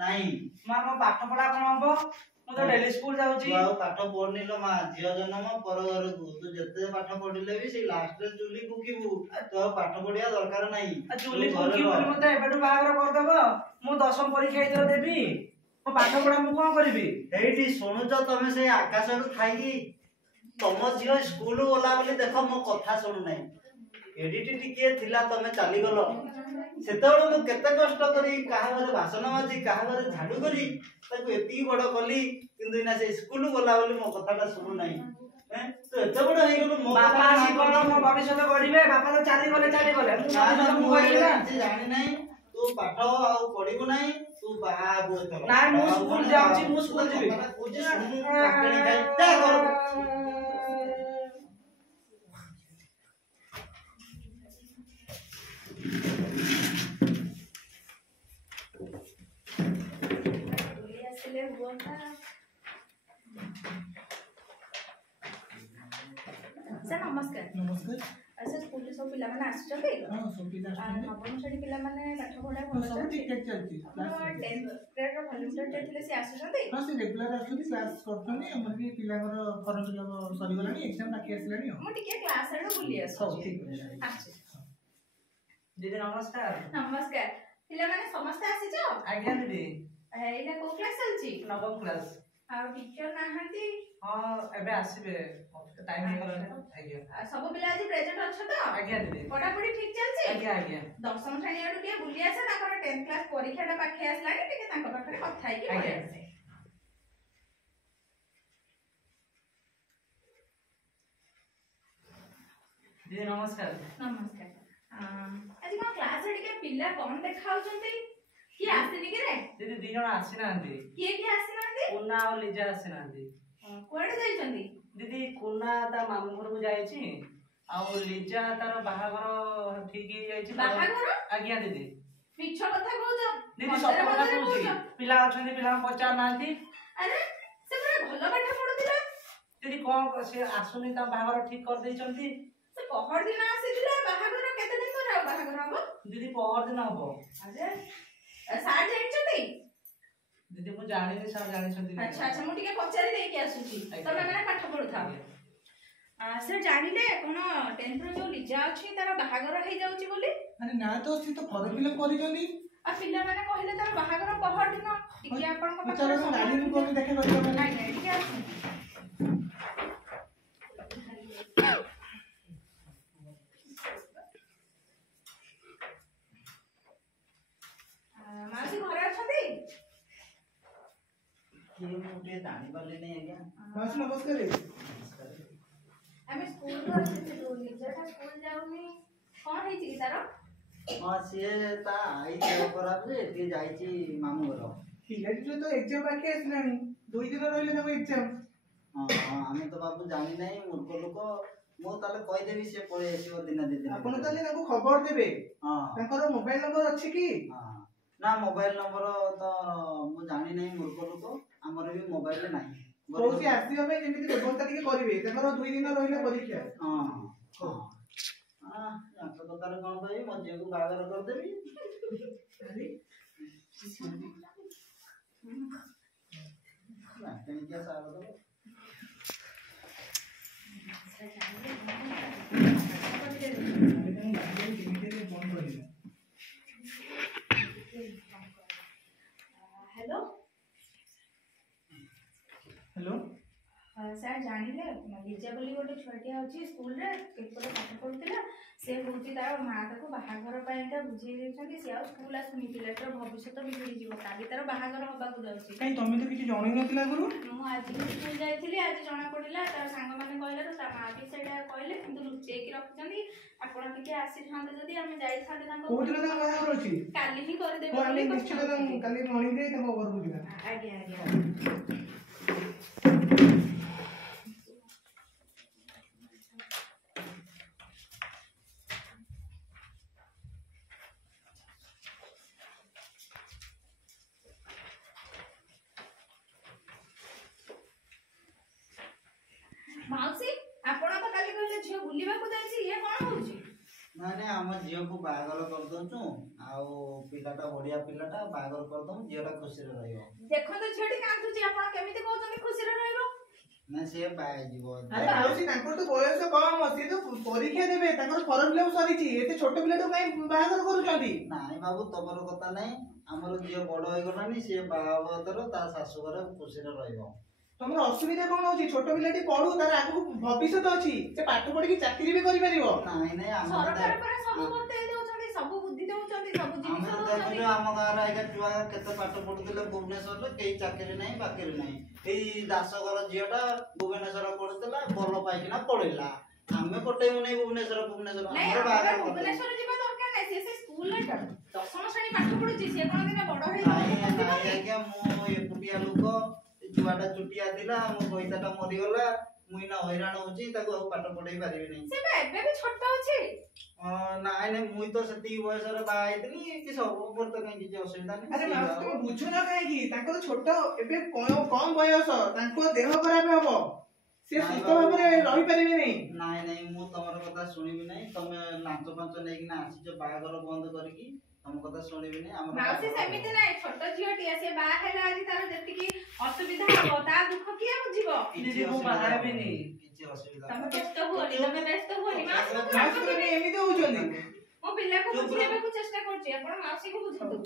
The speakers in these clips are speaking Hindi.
नहीं मां मो पाठ पढ़ा कोन हबो मु तो डेली स्कूल जाउची तू पाठ पढ़नी लो मां झियो जन्म पर घर को तू जते पाठ पढ़िले भी से लास्ट रे चुली फुकीबू तो पाठ पढ़िया दरकार नहीं चुली फुकी बोली मते एबेटू बाहागर कर दबो मु 10वीं परीक्षा इतो देबी मो पाठ पढ़ा मु कोन करबी एठी सुनुच तमे से आकाश रु खाई तम झियो स्कूल गला बोली देखो मो कथा सुनु नै एडिटी टिके थिला तमे चाली गलो सेतबेले मु केते कष्ट करी काहा घरे बासन माजी काहा घरे झाड़ू करी ताको एती बड़ कली किंतु इना से स्कूल गला बोली मो कथाटा सुनु नै तो एते बड़ हे गेलो मो बापा आसी कोन मो भविष्य गढिबे बापा तो चाली गले मु कहली ना जानि नै तू पाठ आ पढिबो नै तू बाबू एतो ना मु स्कूल जाउची मु स्कूल जेबी पूजे सुनु काकणी खाइता कर सर नमस्कार नमस्कार अच्छा स्कूल सब पिला माने आछथि हां सब पिला आछथि नवम श्रेणी पिला माने पाठ पढा भलो सब ठीक ठाक चलती क्लास 10th ग्रेड रो वॉलंटियर थिले से आछथि हां से रेगुलर आछथि क्लास करथनि हमर भी पिला घर फॉर्म फिलअप सरी गलानी एग्जाम बाकी आसलानी मु टिके क्लास रे बुली आछो सब ठीक अछि दीदी नमस्कार नमस्कार पिला माने समस्त आछिजो आज्ञा दीदी एला को क्लास चलची नवम क्लास आ टीचर नाहंती हां एबे आसीबे टाइम हे गला आज्ञा सब पिला आज प्रेजेंट अछ तो आज्ञा दीदी पढ़ा पढ़ी ठीक चलची आज्ञा आज्ञा दशम श्रेणी आडू के बुली आसे ताकर 10th क्लास परीक्षाटा पाखे आसलानी टिके तांको पाखरे कथा है कि आज्ञा आसे दीदी नमस्कार नमस्कार आज को क्लास रे टिके पिला कोन देखाउचंती कि आसेनी कि रे दीदी दी जण आसीनांती किए आसीनांती कुना और लिजा आसीनांती कोडे जाइचंती दीदी कुना ता मामू घर को जाईची आ लिजा तार बाहागर ठीक ही जाईची बाहागर आज्ञा दीदी मिछ कथा कहउछ दीदी सब कथा कहउची पिला अछंती पिला पचार नांती अरे से पूरा भलो पाठ पढुतिला दीदी कोन से आसुनी ता बाहागर ठीक कर देइचंती से पहर दिन आसीतिला बाहागर केते दिन पर बाहागर हबो दीदी पहर दिन हबो अरे सार जाइचंती दीदी मु जानि सर जानि छथि अच्छा अच्छा मु टिके पचारि देई के आसुची तमे माने पाठ पढुथा सर जानिले कोन 10th रो जो लिजा अछि तार बाहागर हे जाउची बोली अरे ना तो सी तो फॉर्म फिलअप करि जनी आ पिला माने कहिले तार बाहागर पहर दिन टिके आपन को पचार गाड़ी नु कोन देखे परबो नहीं नहीं टिके आसु मासी घरे अछती के मुटे जानि पाले नै आज्ञा मासी नमस्कार हमें स्कूल रो अछि लिजाटा स्कूल जाउनी कोन हे छि तार हां से ता आई देव खराब जे ती जाईची मामू घर पिलाटी तो एग्जाम बाकी आसलानी 2 दिन रहले ना एग्जाम हां हमें तो बाबू जानि नै मूर्ख लोक मो ताले कहि देबी से पळे आसीबो दिन दिन आपण ताले नाको खबर देबे हां तांकर मोबाइल नंबर अछि की हां ना मोबाइल नंबर तो मु जानि नै मूर्ख लोक हमर भी मोबाइल नाही कोसी आसी हबे जेमिति व्यवस्था टिके करिवे तांकर 2 दिन रहले परीक्षा हां हां हां याक तो ताले कोन भाई मजे को बागर कर देबी अरे ना कहीं क्या सारा दो हेलो हेलो सर जानिले लिजा बोली गोटे छुआटिया अछि स्कूल रे पेपर पाठ पढुतिला से होची तार मां ताको बाहागर पाइका बुझेई देछंती से आ स्कूल आसुनी पिलाटर भविष्य बिगड़ी जीवो काली तार बाहागर होबा को जाउची कहीं तमे तो किछि जणै नथिला गुरु मु आज स्कूल जाइथिली आज जणा पडिला तार सांग माने कहले तो ता मां भी सेडा कहले किंतु लुचेई की रखचंती आपण टिके आसी थांते जदी हम जाई थांते तांको कोन दिन बाहागर अछि काली ही कर देबे काली निश्चित काली मॉर्निंग रे तको घर बुझिला आज्ञा आज्ञा माउसी आपण तो काली कहले झियो बुलिबा को जाईची ये कोन होउची माने हम झियो को बागर कर दोचू ଆଉ ପିଲାଟା ବଢିଆ ପିଲାଟା ବାହାଘର କରିଦବୁ ଝିଅଟା ଖୁସିରେ ରହିବ। ଦେଖନ୍ତୁ ଝିଅଟି କାନ୍ଦୁଛି ଆପଣ କେମିତି କହୁଛନ୍ତି ଖୁସିରେ ରହିବ? ନା ସିଏ ବାହା ହେଇଯିବ। ଆରେ ମାଉସୀ ତାଙ୍କର ତ ବୟସ କମ, ସିଏ ତ ପରୀକ୍ଷା ଦେବେ, ତାଙ୍କର ଫର୍ମ ଫିଲଅପ ସରିଛି, ଏତେ ଛୋଟ ପିଲାଠୁ କାଇଁ ବାହାଘର କରୁଛନ୍ତି? ନାଇଁ ବାବୁ ତମର କଥା ନାଇଁ, ଆମର ଝିଅ ବଡ ହେଇଗଲାଣି, ସିଏ ବାହା ହବ ଏଥର, ତା ଶାଶୁ ଘରେ ଖୁସିରେ ରହିବ। ତମର ଅସୁବିଧା କଣ ହଉଛି? ଛୋଟ ପିଲାଟି ପଢୁ, ତାର ଆଗକୁ ଭବିଷ୍ୟତ ଅଛି, ସେ ପାଠ ପଢିକି ଚାକିରି ବି କରିପାରିବ। ନାଇଁ ନାଇଁ ସରକାର ପରା ସବୁ ବତେଇ ଦଉଛନ୍ତି, ସବୁ ବୁଦ୍ଧି ଦଉଛନ୍ତି, ସବୁ ଜିନିଷ ଆମେ ଦଉଛନ୍ତି। ଦେଖୁଛୁ ଆମ ଗାଁରେ ଆଜ୍ଞା ଛୁଆ କେତେ ପାଠ ପଢୁଥିଲେ ଭୁବନେଶ୍ୱରରେ, କେହି ଚାକିରି ନାହିଁ ବାକିରି ନାହିଁ। ଏଇ ଦାସଘର ଝିଅଟା ଭୁବନେଶ୍ୱର ପଢୁଥିଲା, ଭଲ ପାଇକିନା ପଳେଇଲା। ଆମେ ପଟେଇବୁ ନାଇଁ ଭୁବନେଶ୍ୱର ନାଇଁ ଆମର ଆମର ବାହାଘର ଭୁବନେଶ୍ୱର ଯିବା ଦରକାର ନାହିଁ, ସେ ସ୍କୁଲରେ ଦଶମ ଶ୍ରେଣୀ ପାଠ ପଢୁଛି, ସିଏ କଣ ଦିନ ବଡ ନାଇଁ ହେଇଯିବ? ନାଇଁ ଆଜ୍ଞା, ମୁଁ ଏକୁଟିଆ ଲୋକ, ଛୁଆଟା ଚୁଟିଆ ଥିଲା, ମୋ ପଇସାଟା ମରିଗଲା, ମୁଁ ଏଇନା ହଇରାଣ ହଉଛି, ତାକୁ ଆଉ ପାଠ ପଢେଇ ପାରିବିନି। ସେ ବା ଏବେ ବି ଛୋଟ ଅଛି। ନାଇଁ ନାଇଁ ମୁଇଁ ତ ସେତିକି ବୟସରେ ବାହା ହେଇଥିଲି, କି ସବୁ ମୋର ତ କାଇଁ କିଛି ଅସୁବିଧା ଆରେ ନାହିଁ। ମାଉସୀ ତମେ ବୁଝୁନ କାହିଁକି? ତାଙ୍କର ଛୋଟ ଏବେ କମ ବୟସ, ତାଙ୍କ ଦେହ ଖରାପ ହବ, ସେ ସୁସ୍ଥ ଭାବରେ ରହିପାରିବେନି। ନାଇଁ ନାଇଁ ମୁଁ ତମର କଥା ଶୁଣିବି ନାହିଁ, ତମେ ଲାଞ୍ଚ ଫାଞ୍ଚ ନେଇକିନା ଆସିଛ ବାହାଘର ବନ୍ଦ କରିକି, ତମ କଥା ଶୁଣିବିନି। ମାଉସୀ ସେମିତି ନାହିଁ, ଛୋଟ ଝିଅଟିଏ, ସେ ବାହା ହେଲା ଆଜି, ତାର ଯେତିକି ଅସୁବିଧା ହବ ତା ଦୁଃଖ କିଏ ବୁଝିବ? କିଛି ମୁଁ ବାହା ହେବିନି। ଅସୁବିଧା ତମେ ବ୍ୟସ୍ତ ହୁଅନି, ତମେ ବ୍ୟସ୍ତ ହୁଅନି। ମାଉସୀ ମାଉସୀ ତମେ ଏମିତି ହଉଛନ୍ତି? ମୋ ପିଲାକୁ ବୁଝେଇବାକୁ ଚେଷ୍ଟା କରୁଛି, ଆପଣ ମାଉସୀକୁ ବୁଝନ୍ତୁ।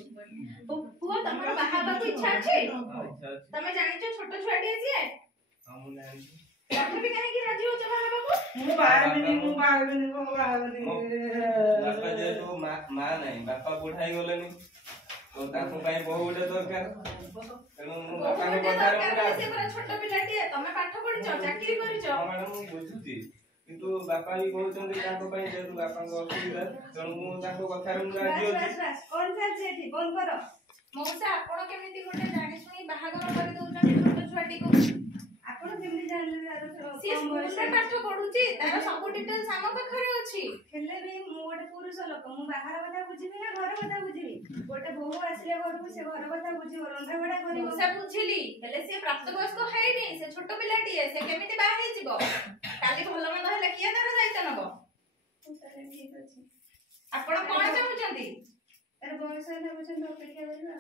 ପୁଅ ତମର ବାହା ହେବାକୁ ଇଚ୍ଛା ଅଛି? ତମେ ଜାଣିଛ ଛୋଟ ଛୁଆଟିଏ ସିଏ, ତଥାପି କାହିଁକି ରାଜି ହଉଛ ବାହା ହେବାକୁ? ମୁଁ ବାହା ହେବିନି, ମୁଁ ବାହା ହେବିନି, ମୁଁ ବାହା ହେବିନି। ବାପା ଯେହେତୁ ମା ନାହିଁ, ବାପା ବୁଢା ହେଇଗଲେଣି, ତ ତାଙ୍କ ପାଇଁ ବୋହୂ ଗୋଟେ ଦରକାର, ତେଣୁ ମୁଁ ବାପାଙ୍କ କଥାରେ ସେ ପୁରା ଛୋଟ ପିଲାଟିଏ, ତମେ ପାଠ ପଢିଛ, ଚାକିରି କରିଛ। ମ୍ୟାଡାମ ମୁଁ ବୁଝୁଛି, କିନ୍ତୁ ବାପା ବି କହୁଛନ୍ତି ତାଙ୍କ ପାଇଁ, ଯେହେତୁ ବାପାଙ୍କ ଅସୁବିଧା, ତେଣୁ ମୁଁ ତାଙ୍କ କଥାରେ ମୁଁ ରାଜି ଅଛି। କଣ ଚାଲିଛି ଏଠି? ବନ୍ଦ କର। ମଉସା ଆପଣ କେମିତି ଗୋଟେ ଜାଣି ଶୁଣି ବାହାଘର କରିଦଉଛନ୍ତି ଛୋଟ ଛୁଆଟିକୁ? ଆପଣ କେମିତି ଜାଣିଲେ ସିଏ ସ୍କୁଲରେ ପାଠ ପଢୁଛି, ତାର ସବୁ ଡିଟେଲ୍ସ ଆମ ପାଖରେ ଅଛି। ହେଲେ ବି ମୁଁ ଗୋଟେ ପୁରୁଷ ଲୋକ, ମୁଁ ବାହାର କଥା ବୁଝିବି ନା ଘର କଥା ବୁଝିବି? ଗୋଟେ ବୋହୂ ଆସିଲେ ଘରକୁ, ସେ ଘର କଥା ବୁଝିବ, ରନ୍ଧା ବଢା କରିବ। ମଉସା ବୁଝିଲି, ହେଲେ ସିଏ ପ୍ରାପ୍ତବୟସ୍କ ହେଇନି, ସେ ଛୋଟ ପିଲାଟିଏ, ସେ କେମିତି ବାହା ହେଇଯିବ? କାଲି ଭଲ ମନ୍ଦ ହେଲେ କିଏ ତାର ଦାୟିତ୍ୱ ନବ? ଠିକ ଅଛି, ଆପଣ କଣ ଚାହୁଁଛନ୍ତି? ତାର ବୟସ ହେଲା ପର୍ଯ୍ୟନ୍ତ ଅପେକ୍ଷା କରିବା।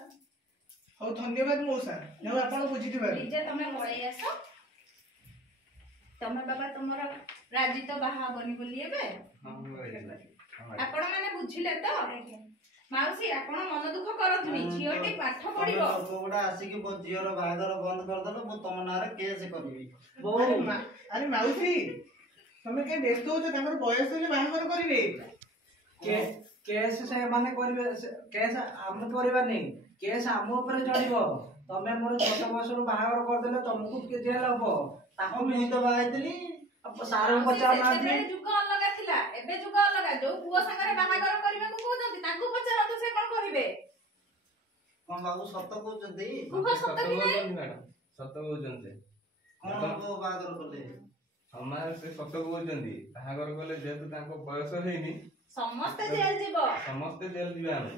ହଉ ଧନ୍ୟବାଦ ମଉସା, ଯାଉ ଆପଣ ବୁଝିଥିବାରୁ। ନିଜେ ତମେ ପଳେଇ ଆସ। ତମେ ବାବା ତମର ରାଜି ତ ବାହା ହବନି ବୋଲି ଏବେ? ଆପଣ ମାନେ ବୁଝିଲେ ତ? ମାଉସୀ ଆପଣ ମନ ଦୁଃଖ କରନ୍ତୁନି, ଝିଅଟି ପାଠ ପଢିବ। ଲୋକଗୁଡା ଆସିକି ମୋ ଝିଅର ବାହାଘର ବନ୍ଦ କରିଦେଲ, ମୁଁ ତମ ନାଁରେ କେସ୍ କରିବି। ଆରେ ମାଉସୀ ତମେ କାଇଁ ବ୍ୟସ୍ତ ହଉଛ? ତାଙ୍କର ବୟସ ହେଲେ ବାହାଘର କରିବେ। କେସ୍ ସେମାନେ କରିବେ, କେସ୍ ଆମେ କରିବାନି, କେସ୍ ଆମ ଉପରେ ଚଢିବ। ତମେ ମୋର ଛୋଟ ବୟସରୁ ବାହାଘର କରିଦେଲେ ତମକୁ ଜେଲ ହବ। ତାକୁ ମୁଇଁ ତ ବାହା ହେଇଥିଲି। ସାରଙ୍କୁ ପଚାରୁନାହାନ୍ତି। ସେତେବେଳେ ଯୁଗ ଅଲଗା ଥିଲା, ଏବେ ଯୁଗ ଅଲଗା। ଯୋଉ ପୁଅ ସାଙ୍ଗରେ ବାହାଘର କରିବାକୁ କହୁଛନ୍ତି ତାଙ୍କୁ ପଚାରନ୍ତୁ, ସେ କଣ କହିବେ? କଣ ବାବୁ ସତ କହୁଛନ୍ତି? କୁହ ସତ କି ନାହିଁ? ମ୍ୟାଡାମ ସତ କହୁଛନ୍ତି। କଣ ହବ ବାହାଘର କଲେ? ସମାଜ ସେ ସତ କହୁଛନ୍ତି, ବାହାଘର କଲେ ଯେହେତୁ ତାଙ୍କ ବୟସ ହେଇନି, ସମସ୍ତେ ଜେଲ ଯିବ। ସମସ୍ତେ ଜେଲ ଯିବା ଆମେ।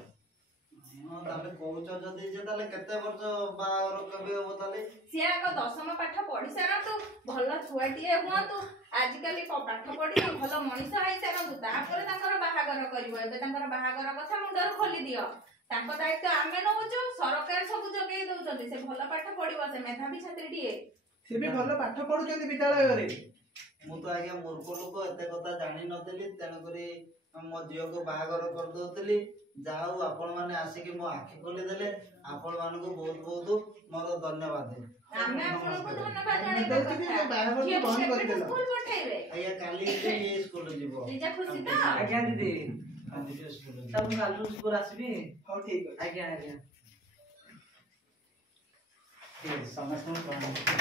ହଁ ତାହେଲେ କହୁଛ ଯଦି ଯେ ତାହେଲେ କେତେ ବର୍ଷ ବାହାଘର କେବେ ହବ ତାହେଲେ? ସିଏ ଆଗ ଦଶମ ପାଠ ପଢି ସାରନ୍ତୁ, ଭଲ ଛୁଆଟିଏ ହୁଅନ୍ତୁ, ଆଜିକାଲି ପାଠ ପଢି ଭଲ ମଣିଷ ହେଇ ସାରନ୍ତୁ, ତାପରେ ତାଙ୍କର ବାହାଘର କରିବ। ଏବେ ତାଙ୍କର ବାହାଘର କଥା ମୁଣ୍ଡରୁ ଖୋଲି ଦିଅ। ତାଙ୍କ ଦାୟିତ୍ୱ ଆମେ ନଉଛୁ, ସରକାର ସବୁ ଯୋଗେଇ ଦଉଛନ୍ତି। ସେ ଭଲ ପାଠ ପଢିବ, ସେ ମେଧାବୀ ଛାତ୍ରୀଟିଏ। ସେ ବି ଭଲ ପାଠ ପଢୁଛନ୍ତି ବିଦ୍ୟାଳୟରେ। ମୁଁ ତ ଆଜ୍ଞା ମୂର୍ଖ ଲୋକ, ଏତେ କଥା ଜାଣିନଥିଲି, ତେଣୁକରି ମୋ ଝିଅକୁ ବାହାଘର କରିଦଉଥିଲି। ଯାହା ହଉ ଆପଣ ମାନେ ଆସିକି ମୋ ଆଖି ଖୋଲିଦେଲେ, ଆପଣ ମାନଙ୍କୁ ବହୁତ ବହୁତ ମୋର ଧନ୍ୟବାଦ। ଆମେ ଆପଣଙ୍କୁ ଧନ୍ୟବାଦ ଆଜ୍ଞା କାଲି ସ୍କୁଲ ଯିବ। ନିଜେ ଖୁସି ତ? ଆଜ୍ଞା ଦିଦି, ସ୍କୁଲ ମୁଁ କାଲିରୁ ସ୍କୁଲ ଆସିବି। ହଉ ଠିକ ଅଛି। ଆଜ୍ଞା ଆଜ୍ଞା। ସମସ୍ତଙ୍କୁ